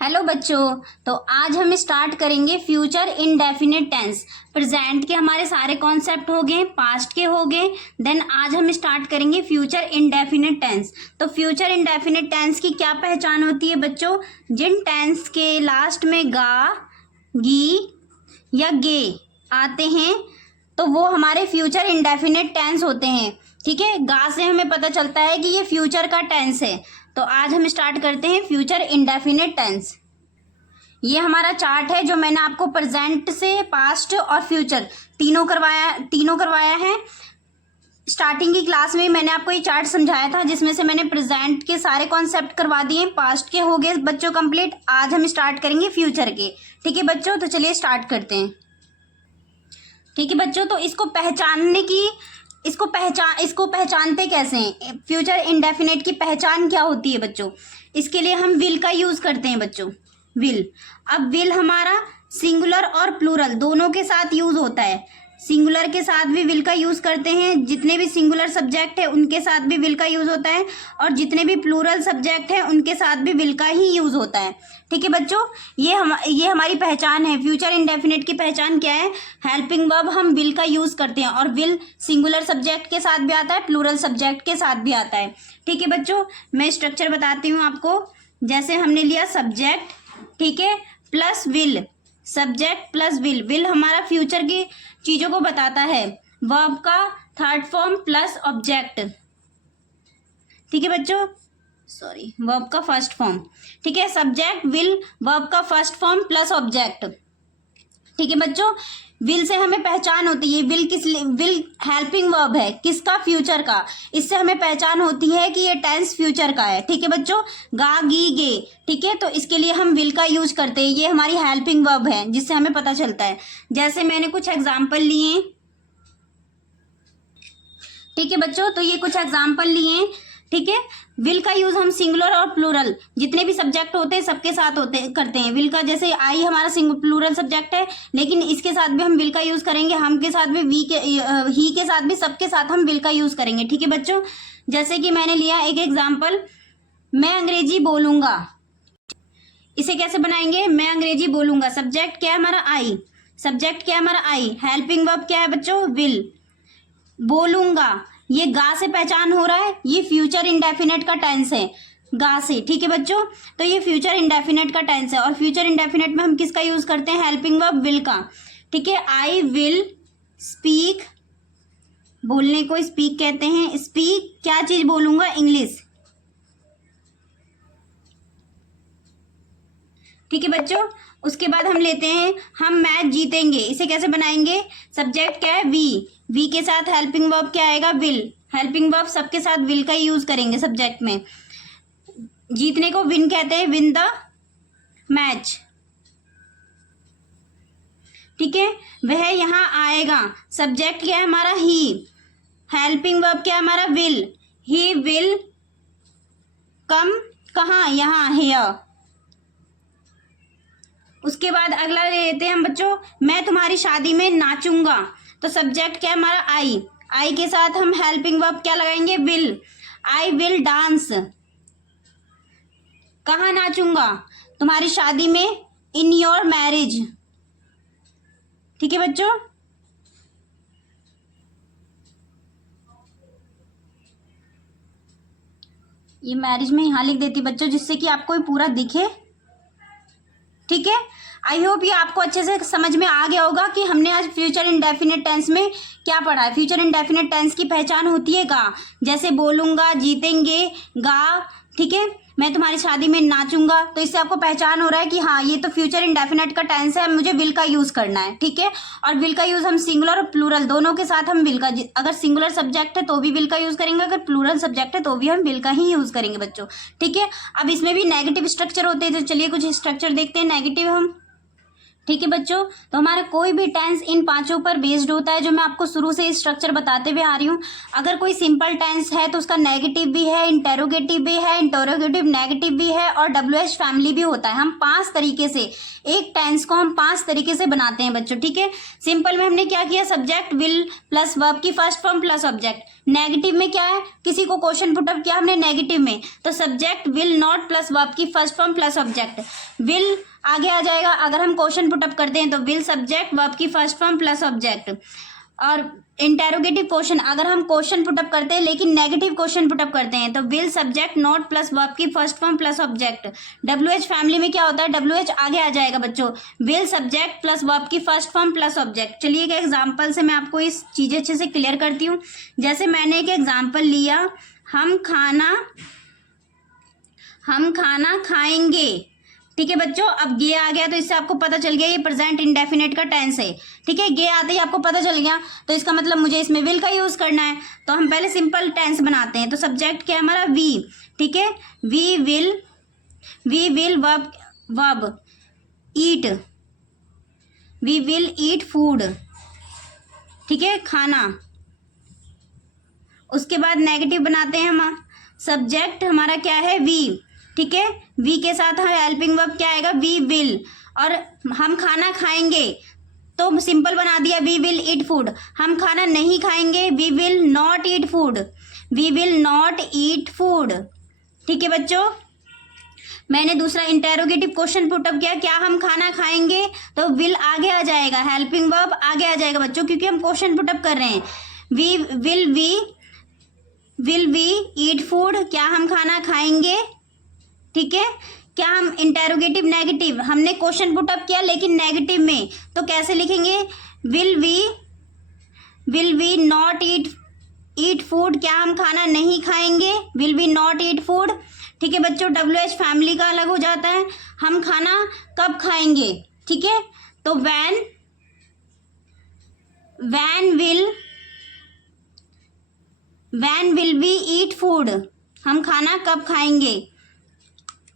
Hello बच्चों। तो आज हम स्टार्ट करेंगे फ्यूचर इंडेफिनिट टेंस। प्रेजेंट के हमारे सारे कॉन्सेप्ट हो गए, पास्ट के हो गए, देन आज हम स्टार्ट करेंगे फ्यूचर इंडेफिनिट टेंस। तो फ्यूचर इंडेफिनिट टेंस की क्या पहचान होती है बच्चों? जिन टेंस के लास्ट में गा, गी या गे आते हैं तो वो हमारे फ्यूचर इंडेफिनिट टेंस होते हैं। ठीक है, गा से हमें पता चलता है कि ये फ्यूचर का टेंस है। तो आज हम स्टार्ट करते हैं फ्यूचर इंडेफिनिट टेंस। ये हमारा चार्ट है जो मैंने आपको प्रेजेंट से पास्ट और फ्यूचर तीनों करवाया है। स्टार्टिंग की क्लास में मैंने आपको ये चार्ट समझाया था जिसमें से मैंने प्रेजेंट के सारे कॉन्सेप्ट करवा दिए, पास्ट के हो गए बच्चों कंप्लीट। आज हम स्टार्ट करेंगे फ्यूचर के। ठीक है बच्चों, तो चलिए स्टार्ट करते हैं। ठीक है बच्चों, तो इसको पहचानते कैसे हैं? फ्यूचर इंडेफिनिट की पहचान क्या होती है बच्चों? इसके लिए हम विल का यूज करते हैं बच्चों, विल। अब विल हमारा सिंगुलर और प्लूरल दोनों के साथ यूज होता है। सिंगुलर के साथ भी विल का यूज करते हैं, जितने भी सिंगुलर सब्जेक्ट है उनके साथ भी विल का यूज होता है, और जितने भी प्लूरल सब्जेक्ट है उनके साथ भी विल का ही यूज होता है। ठीक है बच्चों, ये हमारी पहचान है। फ्यूचर इंडेफिनिट की पहचान क्या है? हेल्पिंग वर्ब हम विल का यूज करते हैं, और विल सिंगुलर सब्जेक्ट के साथ भी आता है, प्लूरल सब्जेक्ट के साथ भी आता है। ठीक है बच्चों, मैं स्ट्रक्चर बताती हूँ आपको। जैसे हमने लिया सब्जेक्ट, ठीक है, plus will, subject plus will. Will हमारा फ्यूचर की चीजों को बताता है। वर्ब का थर्ड फॉर्म प्लस ऑब्जेक्ट। ठीक है बच्चों, सॉरी, वर्ब का फर्स्ट फॉर्म। ठीक है, सब्जेक्ट विल वर्ब का फर्स्ट फॉर्म प्लस ऑब्जेक्ट। ठीक है बच्चों, विल से हमें पहचान होती है। विल हेल्पिंग वर्ब है किसका? फ्यूचर का। इससे हमें पहचान होती है कि ये टेंस फ्यूचर का है। ठीक है बच्चों, गा, गी, गे। ठीक है, तो इसके लिए हम विल का यूज करते हैं। ये हमारी हेल्पिंग वर्ब है जिससे हमें पता चलता है। जैसे मैंने कुछ एग्जाम्पल लिए। ठीक है बच्चों, तो ये कुछ एग्जाम्पल लिए। ठीक है, विल का यूज हम सिंगुलर और प्लूरल जितने भी सब्जेक्ट होते हैं सबके साथ करते हैं विल का। जैसे आई हमारा प्लूरल सब्जेक्ट है, लेकिन इसके साथ भी हम विल का यूज करेंगे। हम के साथ भी ही के साथ भी, सबके साथ हम विल का यूज करेंगे। ठीक है बच्चों, जैसे कि मैंने लिया एक एग्जाम्पल, मैं अंग्रेजी बोलूंगा। इसे कैसे बनाएंगे? मैं अंग्रेजी बोलूंगा। सब्जेक्ट क्या है हमारा? आई। सब्जेक्ट क्या है हमारा? आई। हेल्पिंग वर्ब क्या है बच्चों? विल। बोलूंगा, ये गा से पहचान हो रहा है, ये फ्यूचर इंडेफिनिट का टेंस है, गा से। ठीक है बच्चों, तो ये फ्यूचर इंडेफिनिट का टेंस है। और फ्यूचर इंडेफिनिट में हम किसका यूज करते हैं? हेल्पिंग वर्ब विल का। ठीक है, आई विल स्पीक, बोलने को स्पीक कहते हैं। स्पीक क्या चीज बोलूंगा? इंग्लिश। ठीक है बच्चों, उसके बाद हम लेते हैं हम मैच जीतेंगे। इसे कैसे बनाएंगे? सब्जेक्ट क्या है? वी के साथ हेल्पिंग वर्ब क्या आएगा? विल। हेल्पिंग वर्ब सबके साथ विल का यूज करेंगे सब्जेक्ट में। जीतने को विन कहते हैं, विन द मैच। ठीक है, वह यहाँ आएगा। सब्जेक्ट क्या है हमारा? ही। हेल्पिंग वर्ब क्या है हमारा? विल। ही विल कम, कहाँ? यहाँ, हियर। उसके बाद अगला ले लेते हैं हम बच्चों, मैं तुम्हारी शादी में नाचूंगा। तो सब्जेक्ट क्या है हमारा? आई। आई के साथ हम हेल्पिंग वर्ब क्या लगाएंगे? विल। I will dance. कहाँ नाचूंगा? तुम्हारी शादी में, इन योर मैरिज। ठीक है बच्चों, ये मैरिज में यहां लिख देती बच्चों जिससे कि आपको ये पूरा दिखे। ठीक है, आई होप ये आपको अच्छे से समझ में आ गया होगा कि हमने आज फ्यूचर इंडेफिनिट टेंस में क्या पढ़ा है। फ्यूचर इंडेफिनिट टेंस की पहचान होती है गा, जैसे बोलूंगा, जीतेंगे, गा। ठीक है, मैं तुम्हारी शादी में नाचूंगा। तो इससे आपको पहचान हो रहा है कि हाँ ये तो फ्यूचर इंडेफिनिट का टेंस है, मुझे विल का यूज करना है। ठीक है, और विल का यूज हम सिंगुलर और प्लूरल दोनों के साथ हम विल का, अगर सिंगुलर सब्जेक्ट है तो भी विल का यूज करेंगे, अगर प्लूरल सब्जेक्ट है तो भी हम विल का ही यूज करेंगे बच्चों। ठीक है, अब इसमें भी नेगेटिव स्ट्रक्चर होते हैं, तो चलिए कुछ स्ट्रक्चर देखते हैं नेगेटिव हम। ठीक है बच्चों, तो हमारा कोई भी टेंस इन पांचों पर बेस्ड होता है जो मैं आपको शुरू से स्ट्रक्चर बताते हुए आ रही हूँ। अगर कोई सिंपल टेंस है तो उसका नेगेटिव भी है, इंटेरोगेटिव भी है, इंटेरोगेटिव नेगेटिव भी है, और WH फैमिली भी होता है। हम 5 तरीके से एक टेंस को हम 5 तरीके से बनाते हैं बच्चों। ठीक है, सिंपल में हमने क्या किया? सब्जेक्ट विल प्लस वर्ब की first form plus object. Negative में क्या है, किसी को क्वेश्चन पुटअप किया हमने नेगेटिव में, तो subject will not plus verb की first form plus object, will आगे आ जाएगा। अगर हम क्वेश्चन पुटअप करते हैं तो विल सब्जेक्ट वर्ब की फर्स्ट फॉर्म प्लस ऑब्जेक्ट। और इंटेरोगेटिव क्वेश्चन, अगर हम क्वेश्चन पुटअप करते हैं लेकिन नेगेटिव क्वेश्चन पुटअप करते हैं तो will subject not plus verb की first form plus object. WH family में क्या होता है, WH आगे आ जाएगा बच्चों, विल सब्जेक्ट प्लस वर्ब की फर्स्ट फॉर्म प्लस ऑब्जेक्ट। चलिए एक एग्जांपल से मैं आपको इस चीज़ें अच्छे से क्लियर करती हूँ। जैसे मैंने एक एग्जांपल लिया, हम खाना खाएंगे, ठीक है बच्चों। अब गे आ गया तो इससे आपको पता चल गया ये प्रेजेंट इंडेफिनिट का टेंस है, ठीक है। गे आते ही आपको पता चल गया तो इसका मतलब मुझे इसमें विल का यूज करना है। तो हम पहले सिंपल टेंस बनाते हैं। तो सब्जेक्ट क्या है हमारा, वी, ठीक है। We will verb eat, we will eat food, ठीक है, खाना। उसके बाद नेगेटिव बनाते हैं हम, सब्जेक्ट हमारा क्या है, वी, ठीक है। वी के साथ हेल्पिंग वर्ब क्या आएगा, वी विल। और हम खाना खाएंगे तो सिंपल बना दिया, वी विल ईट फूड। हम खाना नहीं खाएंगे, we will not eat food, we will not eat food, ठीक है बच्चों। मैंने दूसरा इंटेरोगेटिव क्वेश्चन पुटअप किया, क्या हम खाना खाएंगे, तो विल आगे आ जाएगा, हेल्पिंग वर्ब आगे आ जाएगा बच्चों, क्योंकि हम क्वेश्चन पुटअप कर रहे हैं। विल वी ईट फूड, क्या हम खाना खाएंगे, ठीक है। क्या हम इंटेरोगेटिव नेगेटिव, हमने क्वेश्चन पुटअप किया लेकिन नेगेटिव में, तो कैसे लिखेंगे, will we not eat food, क्या हम खाना नहीं खाएंगे, will we not eat food, ठीक है बच्चों। WH फैमिली का अलग हो जाता है, हम खाना कब खाएंगे, ठीक है। तो when will we eat food, हम खाना कब खाएंगे,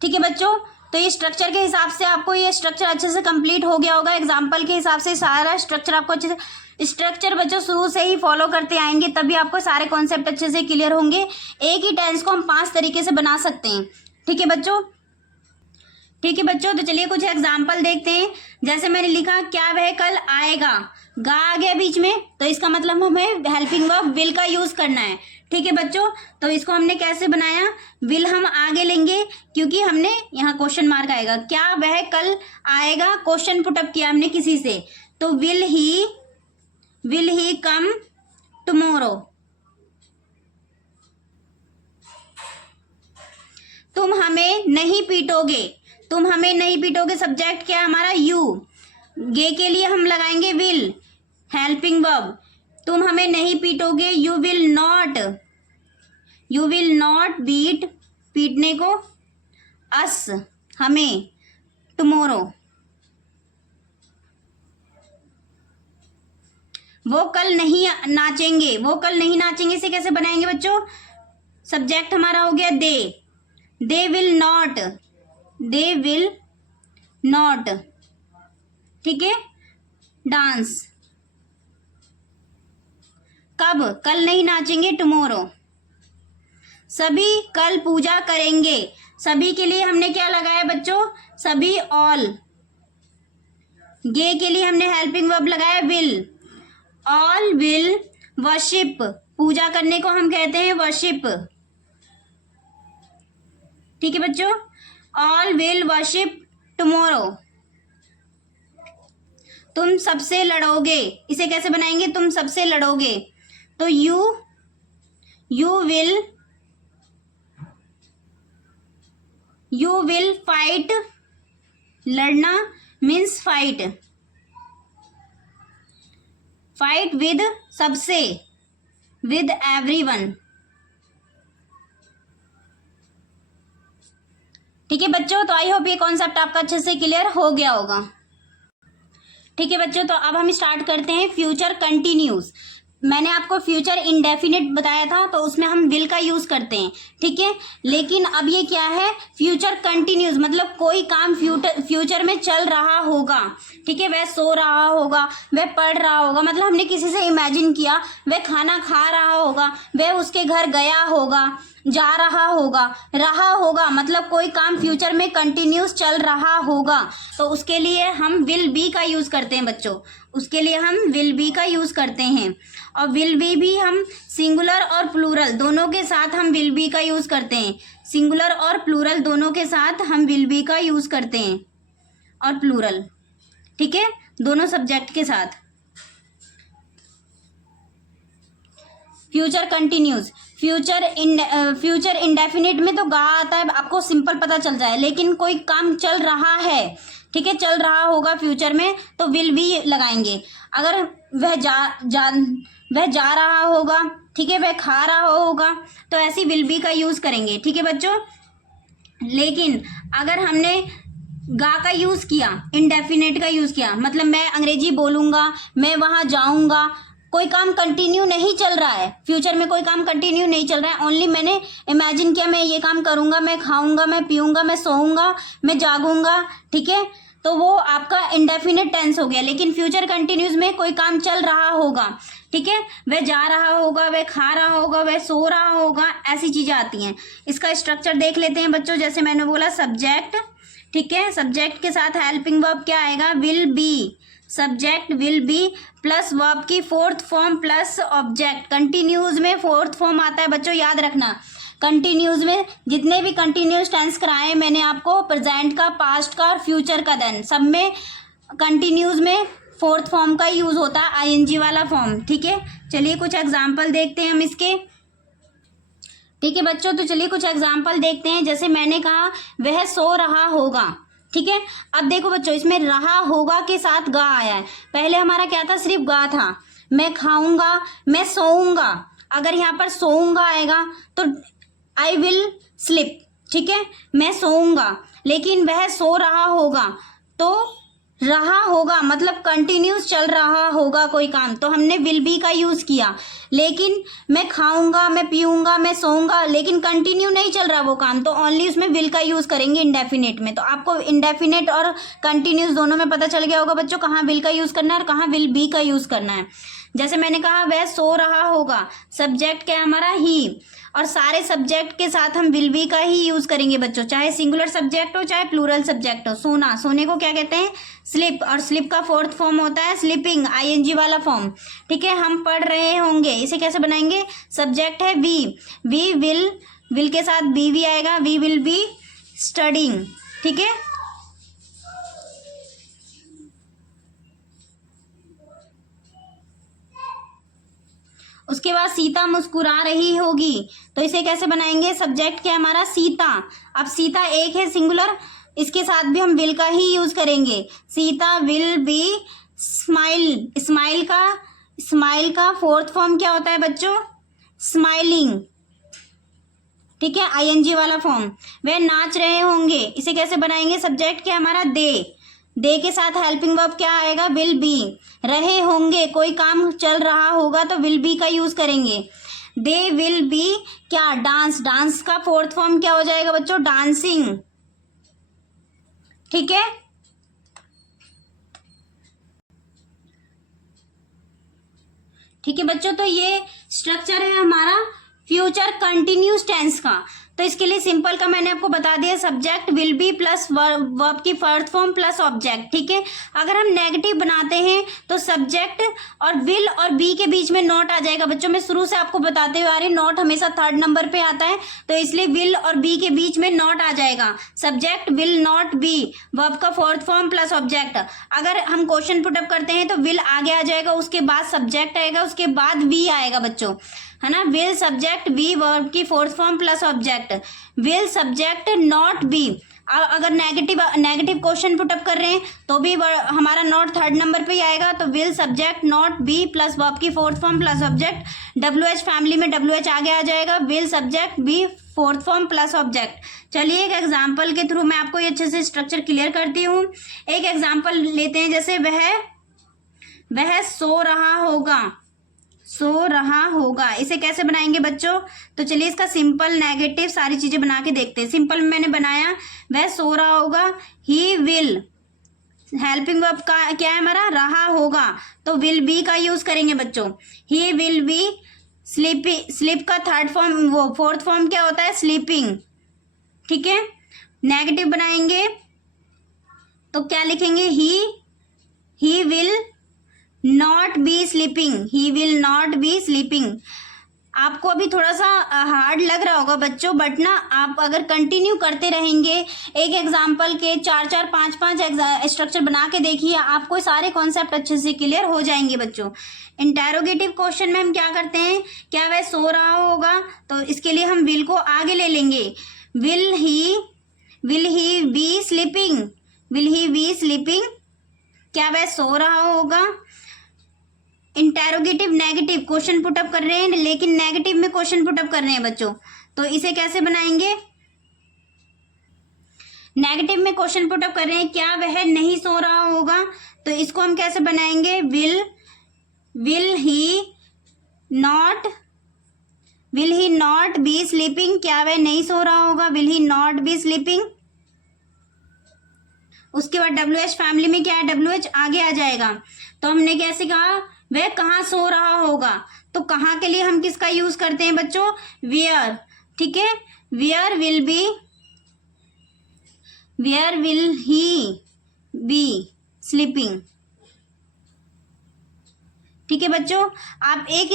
ठीक है बच्चों। तो ये स्ट्रक्चर के हिसाब से आपको ये स्ट्रक्चर अच्छे से कंप्लीट हो गया होगा। एग्जाम्पल के हिसाब से सारा स्ट्रक्चर आपको अच्छे से, स्ट्रक्चर बच्चों शुरू से ही फॉलो करते आएंगे तभी आपको सारे कॉन्सेप्ट अच्छे से क्लियर होंगे। एक ही टेंस को हम 5 तरीके से बना सकते हैं, ठीक है बच्चों। ठीक है बच्चों, तो चलिए कुछ एग्जाम्पल देखते हैं। जैसे मैंने लिखा, क्या वह कल आएगा, गा आ गया बीच में, तो इसका मतलब हमें हेल्पिंग वर्ब विल का यूज करना है, ठीक है बच्चों। तो इसको हमने कैसे बनाया, विल हम आगे लेंगे क्योंकि हमने यहाँ क्वेश्चन मार्क आएगा, क्या वह कल आएगा, क्वेश्चन पुटअप किया हमने किसी से, तो विल ही कम टुमारो। तुम हमें नहीं पीटोगे, सब्जेक्ट क्या है हमारा, यू। गे के लिए हम लगाएंगे विल, हेल्पिंग वर्ब, तुम हमें नहीं पीटोगे, यू विल नॉट बीट, पीटने को, अस, हमें, टुमारो। वो कल नहीं नाचेंगे, इसे कैसे बनाएंगे बच्चों, सब्जेक्ट हमारा हो गया दे विल नॉट, ठीक है, डांस। कब, कल नहीं नाचेंगे, टुमारो। सभी कल पूजा करेंगे, सभी के लिए हमने क्या लगाया बच्चों, सभी, ऑल। गे के लिए हमने हेल्पिंग वर्ब लगाया विल, ऑल विल वर्शिप, पूजा करने को हम कहते हैं वर्शिप, ठीक है बच्चों। All will worship tomorrow. तुम सबसे लड़ोगे, इसे कैसे बनाएंगे, तुम सबसे लड़ोगे, तो यू विल फाइट, लड़ना मीन्स फाइट विद, सबसे, विद एवरीवन, ठीक है बच्चों। तो आई होप ये कॉन्सेप्ट आपका अच्छे से क्लियर हो गया होगा, ठीक है बच्चों। तो अब हम स्टार्ट करते हैं फ्यूचर कंटिन्यूस। मैंने आपको फ्यूचर इंडेफिनिट बताया था, तो उसमें हम विल का यूज करते हैं, ठीक है। लेकिन अब ये क्या है, फ्यूचर कंटिन्यूस, मतलब कोई काम फ्यूचर में चल रहा होगा, ठीक है। वह सो रहा होगा, वह पढ़ रहा होगा, मतलब हमने किसी से इमेजिन किया, वह खाना खा रहा होगा, वह उसके घर गया होगा, जा रहा होगा मतलब कोई काम फ्यूचर में कंटिन्यूस चल रहा होगा, तो उसके लिए हम विल बी का यूज करते हैं बच्चों, उसके लिए हम विल बी का यूज करते हैं। और विल बी भी हम सिंगुलर और प्लूरल दोनों के साथ हम विल बी का यूज करते हैं, सिंगुलर और प्लूरल दोनों के साथ हम विल बी का यूज करते हैं, और प्लूरल, ठीक है, दोनों सब्जेक्ट के साथ। फ्यूचर कंटिन्यूस, फ्यूचर इंडेफिनिट में तो गा आता है, आपको सिंपल पता चल जाए, लेकिन कोई काम चल रहा है, ठीक है, चल रहा होगा फ्यूचर में तो विल बी लगाएंगे। अगर वह जा रहा होगा, ठीक है, वह खा रहा होगा, तो ऐसी विल बी का यूज करेंगे, ठीक है बच्चों। लेकिन अगर हमने गा का यूज किया, इंडेफिनिट का यूज किया, मतलब मैं अंग्रेजी बोलूंगा, मैं वहां जाऊंगा, कोई काम कंटिन्यू नहीं चल रहा है, फ्यूचर में कोई काम कंटिन्यू नहीं चल रहा है, ओनली मैंने इमेजिन किया मैं ये काम करूंगा, मैं खाऊंगा, मैं पीऊंगा, मैं सोऊंगा, मैं जागूंगा, ठीक है, तो वो आपका इंडेफिनिट टेंस हो गया। लेकिन फ्यूचर कंटिन्यूस में कोई काम चल रहा होगा, ठीक है, वह जा रहा होगा, वह खा रहा होगा, वह सो रहा होगा, ऐसी चीजें आती हैं। इसका स्ट्रक्चर देख लेते हैं बच्चों। जैसे मैंने बोला सब्जेक्ट, ठीक है, सब्जेक्ट के साथ हेल्पिंग वर्ब क्या आएगा, will be, subject will be plus verb की fourth form plus object. Continuous में फोर्थ फॉर्म आता है बच्चों, याद रखना। कंटिन्यूज में जितने भी कंटिन्यूस टेंस कराए मैंने आपको, प्रेजेंट का, पास्ट का और फ्यूचर का, देन सब में कंटिन्यूज में फोर्थ फॉर्म का यूज होता है, आईएनजी वाला फॉर्म, ठीक है। चलिए कुछ एग्जाम्पल देखते हैं हम इसके, ठीक है बच्चों। तो चलिए कुछ एग्जाम्पल देखते हैं। जैसे मैंने कहा वह सो रहा होगा, ठीक है। अब देखो बच्चों, इसमें रहा होगा के साथ गा आया है। पहले हमारा क्या था, सिर्फ गा था। मैं खाऊंगा, मैं सोऊंगा, अगर यहाँ पर सोऊंगा आएगा तो आई विल स्लिप, ठीक है, मैं सोऊंगा। लेकिन वह सो रहा होगा तो रहा होगा मतलब कंटिन्यूस चल रहा होगा कोई काम, तो हमने विल बी का यूज किया। लेकिन मैं खाऊंगा, मैं पीऊंगा, मैं सोऊंगा, लेकिन कंटिन्यू नहीं चल रहा वो काम, तो ओनली उसमें विल का यूज करेंगे इंडेफिनिट में। तो आपको इंडेफिनिट और कंटिन्यूस दोनों में पता चल गया होगा बच्चों, कहाँ विल का यूज करना है और कहाँ विल बी का यूज करना है। जैसे मैंने कहा वह सो रहा होगा, सब्जेक्ट क्या है हमारा, ही, और सारे सब्जेक्ट के साथ हम विल बी का ही यूज करेंगे बच्चों, चाहे सिंगुलर सब्जेक्ट हो चाहे प्लूरल सब्जेक्ट हो। सोना, सोने को क्या कहते हैं, स्लिप, और स्लिप का फोर्थ फॉर्म होता है स्लीपिंग, आईएनजी वाला फॉर्म, ठीक है। हम पढ़ रहे होंगे, इसे कैसे बनाएंगे, सब्जेक्ट है वी विल के साथ बी भी आएगा, वी विल बी स्टडिंग, ठीक है। उसके बाद सीता मुस्कुरा रही होगी, तो इसे कैसे बनाएंगे, सब्जेक्ट क्या हमारा, सीता। अब सीता एक है सिंगुलर, इसके साथ भी हम विल का ही यूज करेंगे। Sita will be smile, smile का फोर्थ फॉर्म क्या होता है बच्चों, स्माइलिंग, ठीक है, आईएनजी वाला फॉर्म। वे नाच रहे होंगे, इसे कैसे बनाएंगे, सब्जेक्ट क्या हमारा, दे के साथ हेल्पिंग वर्ब क्या आएगा, विल बी। रहे होंगे, कोई काम चल रहा होगा तो विल बी का यूज करेंगे। दे विल बी क्या, डांस का फोर्थ फॉर्म क्या हो जाएगा बच्चों, डांसिंग, ठीक है। ठीक है बच्चों, तो ये स्ट्रक्चर है हमारा फ्यूचर कंटिन्यूस टेंस का। तो इसके लिए सिंपल का मैंने आपको बता दिया, subject will be plus verb की फर्स्ट फॉर्म प्लस ऑब्जेक्ट, ठीक है। अगर हम नेगेटिव बनाते हैं तो सब्जेक्ट और विल और बी के बीच में नॉट आ जाएगा बच्चों। मैं शुरू से आपको बताते हुए आ रही हूँ, नॉट हमेशा थर्ड नंबर पे आता है, तो इसलिए विल और बी के बीच में नॉट आ जाएगा। Subject will not be, verb का फोर्थ फॉर्म प्लस ऑब्जेक्ट। अगर हम क्वेश्चन पुटअप करते हैं तो विल आगे आ जाएगा, उसके बाद सब्जेक्ट आएगा, उसके बाद वी आएगा बच्चों, है ना। विल सब्जेक्ट बी, वर्ब की fourth form plus object. Will subject not B, अगर नेगेटिव क्वेश्चन पुटअप कर रहे हैं तो भी हमारा नॉट थर्ड नंबर पे ही आएगा, तो will subject not be plus verb की fourth form plus object. WH family में WH आगे आ जाएगा, will subject be fourth form plus object. चलिए एक एग्जाम्पल के थ्रू मैं आपको ये अच्छे से स्ट्रक्चर क्लियर करती हूँ। एक एग्जाम्पल लेते हैं, जैसे वह सो रहा होगा, इसे कैसे बनाएंगे बच्चों। तो चलिए इसका सिंपल नेगेटिव सारी चीजें बना के देखते हैं। सिंपल में मैंने बनाया वह सो रहा होगा, ही विल, हेल्पिंग वर्ब का क्या है हमारा, रहा होगा, तो विल बी का यूज करेंगे बच्चों। ही विल बी स्लीप का थर्ड फॉर्म, वो फोर्थ फॉर्म क्या होता है? स्लीपिंग। ठीक है, नेगेटिव बनाएंगे तो क्या लिखेंगे? He will not be sleeping, he will not be sleeping. आपको अभी थोड़ा सा हार्ड लग रहा होगा बच्चों, बट ना आप अगर कंटिन्यू करते रहेंगे, एक एग्जाम्पल के 4-4, 5-5 स्ट्रक्चर बना के देखिए, आपको सारे कॉन्सेप्ट अच्छे से क्लियर हो जाएंगे बच्चों। इंटेरोगेटिव क्वेश्चन में हम क्या करते हैं? क्या वह सो रहा होगा? तो इसके लिए हम विल को आगे ले लेंगे। Will he be sleeping, will he be sleeping, क्या वह सो रहा होगा? इंटेरोगेटिव नेगेटिव क्वेश्चन पुटअप कर रहे हैं, लेकिन नेगेटिव में क्वेश्चन पुटअप कर रहे हैं बच्चों, तो इसे कैसे बनाएंगे? नेगेटिव में क्वेश्चन पुटअप कर रहे हैं, क्या वह नहीं सो रहा होगा? तो इसको हम कैसे बनाएंगे? Will he not be sleeping, क्या वह नहीं सो रहा होगा? Will he not be sleeping. उसके बाद WH फैमिली में क्या है? WH आगे आ जाएगा। तो हमने कैसे कहा? वह कहाँ सो रहा होगा? तो कहाँ के लिए हम किसका यूज करते हैं बच्चों? वेयर। ठीक है, where will he be sleeping. ठीक है बच्चों, आप एक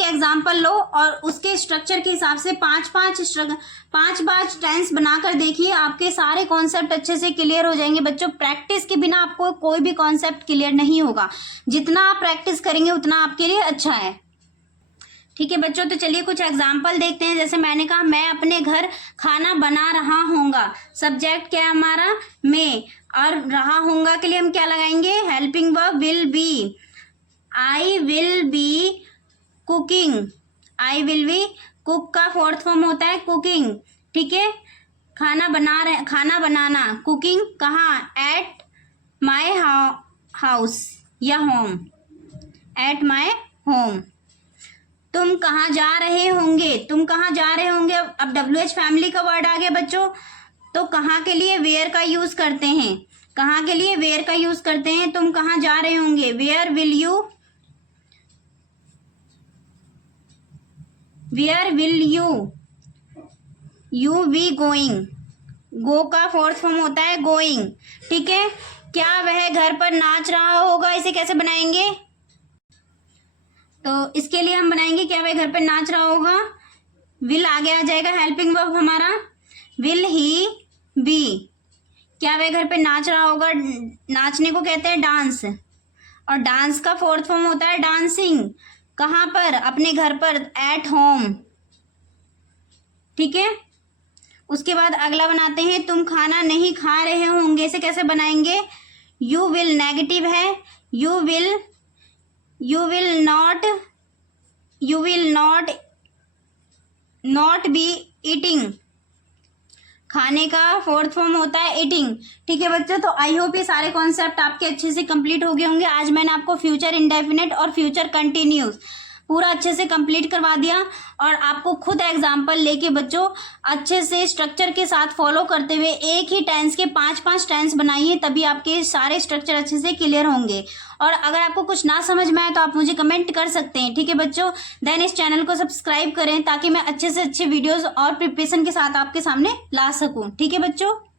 एग्जाम्पल लो और उसके स्ट्रक्चर के हिसाब से 5 बार टेंस बनाकर देखिए, आपके सारे कॉन्सेप्ट अच्छे से क्लियर हो जाएंगे बच्चों। प्रैक्टिस के बिना आपको कोई भी कॉन्सेप्ट क्लियर नहीं होगा, जितना आप प्रैक्टिस करेंगे उतना आपके लिए अच्छा है। ठीक है बच्चों, तो चलिए कुछ एग्जाम्पल देखते हैं। जैसे मैंने कहा, मैं अपने घर खाना बना रहा हूँगा, सब्जेक्ट क्या है हमारा? मैं, और रहा हूँगा के लिए हम क्या लगाएंगे? Helping verb will be. I will be cooking, I will be, cook का फोर्थ फॉर्म होता है कुकिंग। ठीक है, खाना बनाना, कुकिंग कहाँ? एट माई हाउस या होम, एट माई होम। तुम कहाँ जा रहे होंगे? तुम कहाँ जा रहे होंगे? अब WH फैमिली का वर्ड आ गया बच्चों, तो कहाँ के लिए वेयर का यूज करते हैं? कहाँ के लिए वेयर का यूज करते हैं? तुम कहाँ जा रहे होंगे? Where will you be going, go का फोर्थ फॉर्म होता है गोइंग। ठीक है, क्या वह घर पर नाच रहा होगा? इसे कैसे बनाएंगे? तो इसके लिए हम बनाएंगे, क्या वह घर पर नाच रहा होगा? विल आगे आ जाएगा, हेल्पिंग वर्ब हमारा विल ही बी, क्या वह घर पे नाच रहा होगा? नाचने को कहते हैं डांस, और डांस का फोर्थ फॉर्म होता है डांसिंग। कहाँ पर? अपने घर पर, एट होम। ठीक है, उसके बाद अगला बनाते हैं, तुम खाना नहीं खा रहे होंगे, इसे कैसे बनाएंगे? यू विल नेगेटिव है, you will not be eating, खाने का फोर्थ फॉर्म होता है ईटिंग। ठीक है बच्चों, तो आई होप ये सारे कॉन्सेप्ट आपके अच्छे से कंप्लीट हो गए होंगे। आज मैंने आपको फ्यूचर इंडेफिनिट और फ्यूचर कंटिन्यूस पूरा अच्छे से कंप्लीट करवा दिया, और आपको खुद एग्जाम्पल लेके बच्चों अच्छे से स्ट्रक्चर के साथ फॉलो करते हुए एक ही टेंस के 5-5 टेंस बनाइए, तभी आपके सारे स्ट्रक्चर अच्छे से क्लियर होंगे। और अगर आपको कुछ ना समझ में आए तो आप मुझे कमेंट कर सकते हैं। ठीक है बच्चों, देन इस चैनल को सब्सक्राइब करें ताकि मैं अच्छे से अच्छे वीडियोस और प्रिपरेशन के साथ आपके सामने ला सकूं। ठीक है बच्चों।